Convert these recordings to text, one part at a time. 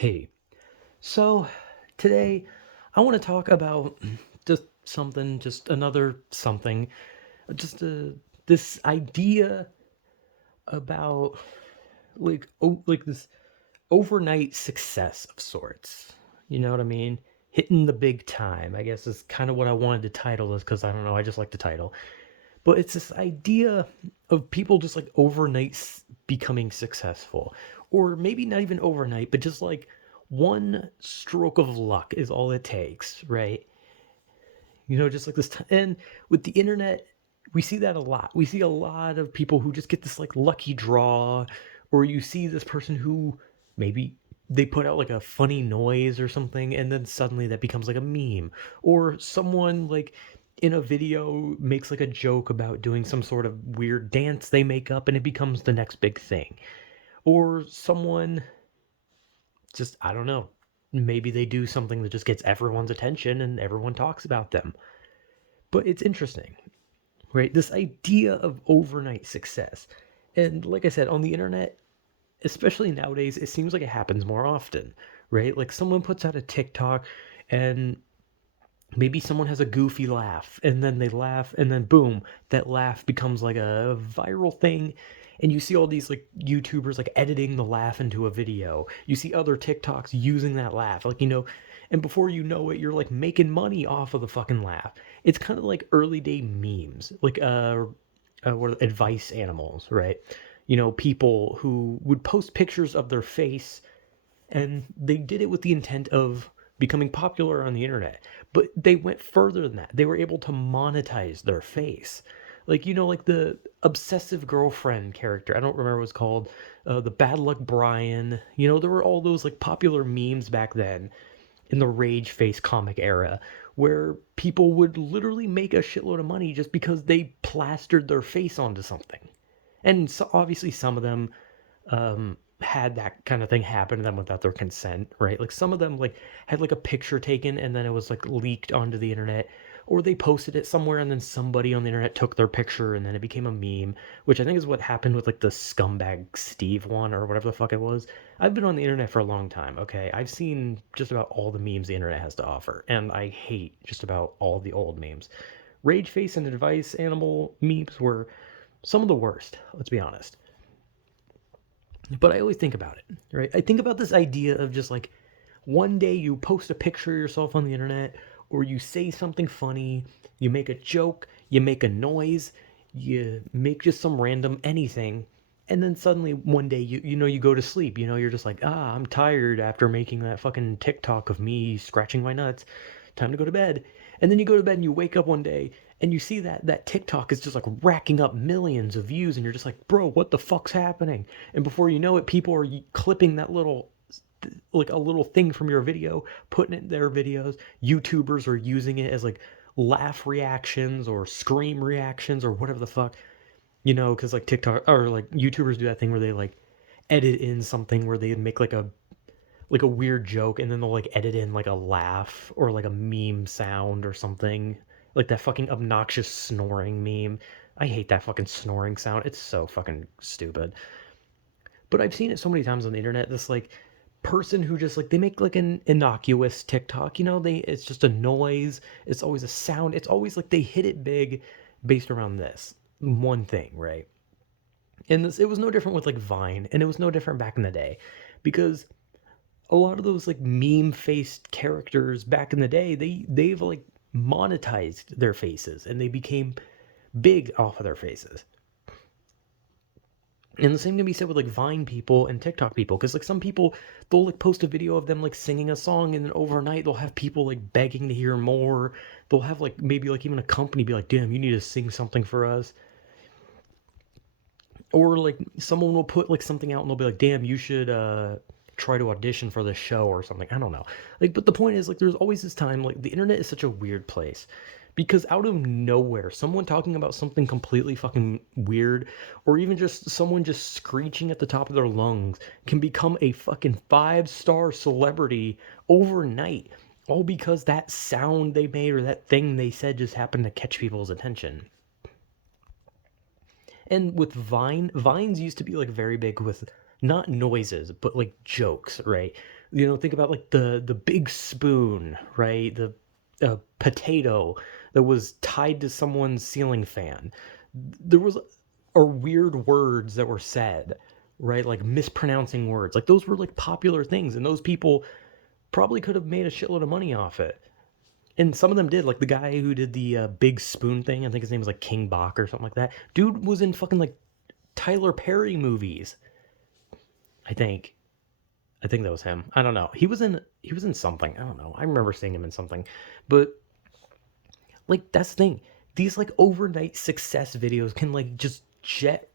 Hey, so today I want to talk about just something, just another something, just this idea about like this overnight success of sorts. You know what I mean? Hitting the big time, I guess is kind of what I wanted to title this because I don't know, I just like the title. But it's this idea of people just like overnight becoming successful. Or maybe not even overnight, but just like one stroke of luck is all it takes, right? Just like this. And with the internet, we see that a lot. We see a lot of people who just get this like lucky draw, or you see this person who maybe they put out like a funny noise or something, and then suddenly that becomes like a meme. Or someone like in a video makes like a joke about doing some sort of weird dance they make up, and it becomes the next big thing. Or someone just, I don't know, maybe they do something that just gets everyone's attention and everyone talks about them. But it's interesting, right? This idea of overnight success. And like I said, on the internet, especially nowadays, it seems like it happens more often, right? Like someone puts out a TikTok and maybe someone has a goofy laugh and then they laugh and then boom, that laugh becomes like a viral thing. And you see all these like YouTubers like editing the laugh into a video. You see other TikToks using that laugh, and before you know it, you're like making money off of the fucking laugh. It's kind of like early day memes, like what advice animals, right? People who would post pictures of their face, and they did it with the intent of becoming popular on the internet. But they went further than that. They were able to monetize their face. Like the obsessive girlfriend character. I don't remember what it's called. The Bad Luck Brian. There were all those like popular memes back then in the Rage Face comic era where people would literally make a shitload of money just because they plastered their face onto something. And so obviously some of them had that kind of thing happen to them without their consent, right? Like some of them like had like a picture taken and then it was like leaked onto the internet, or they posted it somewhere and then somebody on the internet took their picture and then it became a meme, which I think is what happened with like the scumbag Steve one or whatever the fuck it was. I've been on the internet for a long time, okay? I've seen just about all the memes the internet has to offer, and I hate just about all the old memes. Rage Face and Advice Animal memes were some of the worst, let's be honest. But I always think about it, right? I think about this idea of just like one day you post a picture of yourself on the internet, or you say something funny, you make a joke, you make a noise, you make just some random anything, and then suddenly one day you go to sleep. You're just like, I'm tired after making that fucking TikTok of me scratching my nuts. Time to go to bed. And then you go to bed and you wake up one day and you see that TikTok is just like racking up millions of views, and you're just like, bro, what the fuck's happening? And before you know it, people are clipping that little like a little thing from your video, putting it in their videos. YouTubers are using it as like laugh reactions or scream reactions or whatever the fuck, because like TikTok or like YouTubers do that thing where they like edit in something where they make like a weird joke and then they'll like edit in like a laugh or like a meme sound or something. Like that fucking obnoxious snoring meme. I hate that fucking snoring sound. It's so fucking stupid. But I've seen it so many times on the internet. This like person who just like they make like an innocuous TikTok. It's just a noise. It's always a sound. It's always like they hit it big based around this one thing, right? And it was no different with like Vine, and it was no different back in the day, because a lot of those like meme faced characters back in the day, they've like monetized their faces and they became big off of their faces. And the same can be said with like Vine people and TikTok people, because like some people, they'll like post a video of them like singing a song, and then overnight they'll have people like begging to hear more. They'll have like maybe like even a company be like, damn, you need to sing something for us. Or like someone will put like something out and they'll be like, damn, you should try to audition for this show or something. I don't know. Like, but the point is, like, there's always this time, like, the internet is such a weird place, because out of nowhere, someone talking about something completely fucking weird, or even just someone just screeching at the top of their lungs, can become a fucking five-star celebrity overnight, all because that sound they made or that thing they said just happened to catch people's attention. And with Vines used to be like very big with not noises, but like jokes, right? Think about like the big spoon, right? The potato that was tied to someone's ceiling fan. There was or weird words that were said, right? Like mispronouncing words. Like those were like popular things, and those people probably could have made a shitload of money off it. And some of them did, like the guy who did the big spoon thing. I think his name was like King Bach or something like that. Dude was in fucking like Tyler Perry movies. I think. I think that was him. I don't know. He was in something. I don't know. I remember seeing him in something. But like that's the thing. These like overnight success videos can like just jet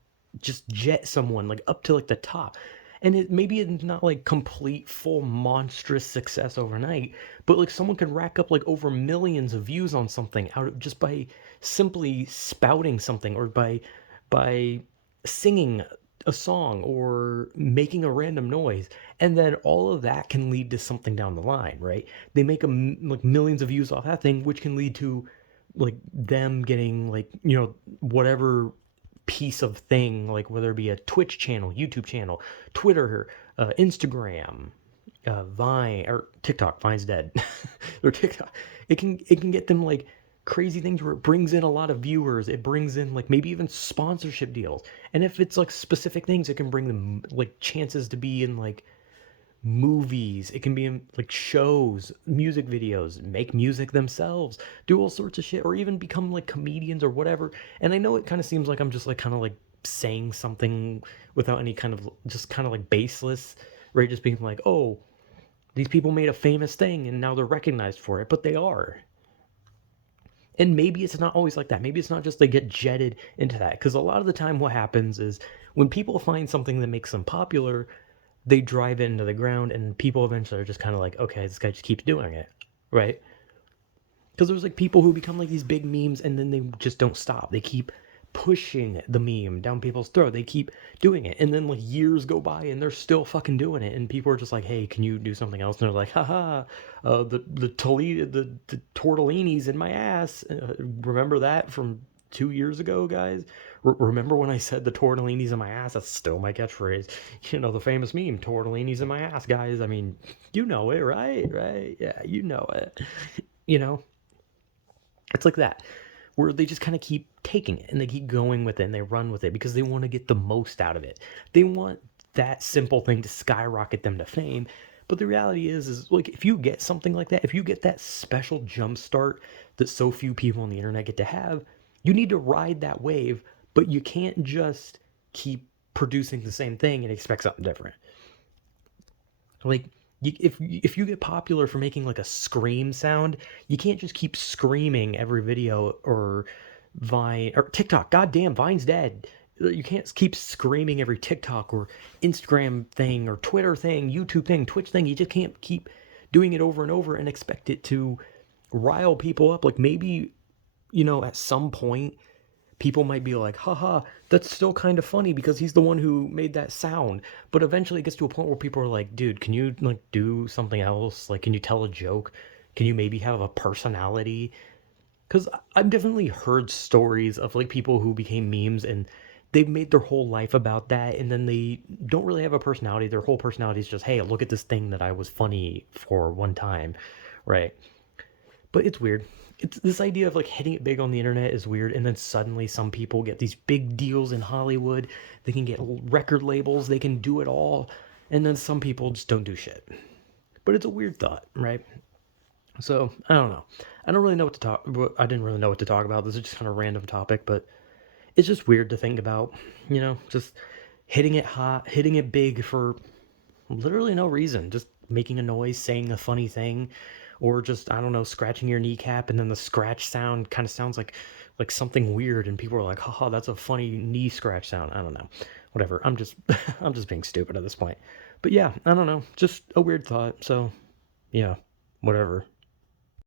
someone like up to like the top. And it maybe it's not like complete full monstrous success overnight, but like someone could rack up like over millions of views on something out of just by simply spouting something or by singing a song or making a random noise, and then all of that can lead to something down the line, right? They make like millions of views off that thing, which can lead to like them getting like whatever piece of thing, like whether it be a Twitch channel, YouTube channel, Twitter, Instagram, Vine or TikTok. Vine's dead. Or TikTok. It can get them like crazy things where it brings in a lot of viewers. It brings in like maybe even sponsorship deals. And if it's like specific things, it can bring them like chances to be in like movies. It can be in like shows, music videos, make music themselves, do all sorts of shit, or even become like comedians or whatever. And I know it kind of seems like I'm just like kind of like saying something without any kind of just kind of like baseless, right? Just being like, oh, these people made a famous thing and now they're recognized for it, but they are. And maybe it's not always like that. Maybe it's not just they get jetted into that. Because a lot of the time, what happens is when people find something that makes them popular, they drive it into the ground, and people eventually are just kind of like, okay, this guy just keeps doing it, right? Because there's like people who become like these big memes, and then they just don't stop. They keep pushing the meme down people's throat. They keep doing it, and then like years go by, and they're still fucking doing it. And people are just like, "Hey, can you do something else?" And they're like, "Haha, the Toledo, the tortellinis in my ass. Remember that from 2 years ago, guys? Remember when I said the tortellinis in my ass? That's still my catchphrase. The famous meme, tortellinis in my ass, guys. I mean, you know it, right? Right? Yeah, you know it. You know, it's like that, where they just kind of keep taking it and they keep going with it and they run with it because they want to get the most out of it. They want that simple thing to skyrocket them to fame. But the reality is like if you get something like that, if you get that special jump start that so few people on the internet get to have, you need to ride that wave, but you can't just keep producing the same thing and expect something different. Like if you get popular for making like a scream sound, you can't just keep screaming every video or Vine or TikTok. Goddamn, Vine's dead. You can't keep screaming every TikTok or Instagram thing or Twitter thing, YouTube thing, Twitch thing. You just can't keep doing it over and over and expect it to rile people up. Like maybe, at some point people might be like, haha, that's still kind of funny because he's the one who made that sound. But eventually it gets to a point where people are like, dude, can you like do something else? Like, can you tell a joke? Can you maybe have a personality? Because I've definitely heard stories of like people who became memes and they've made their whole life about that, and then they don't really have a personality. Their whole personality is just, hey, look at this thing that I was funny for one time, right? But it's weird. It's this idea of like hitting it big on the internet is weird, and then suddenly some people get these big deals in Hollywood. They can get record labels. They can do it all, and then some people just don't do shit. But it's a weird thought, right? So I don't know. I don't really know what to talk. I didn't really know what to talk about. This is just kind of a random topic, but it's just weird to think about. Just hitting it hot, hitting it big for literally no reason. Just making a noise, saying a funny thing, or just I don't know, scratching your kneecap, and then the scratch sound kind of sounds like something weird, and people are like, haha, that's a funny knee scratch sound. I don't know. Whatever. I'm just I'm just being stupid at this point. But yeah, I don't know. Just a weird thought. So yeah, whatever.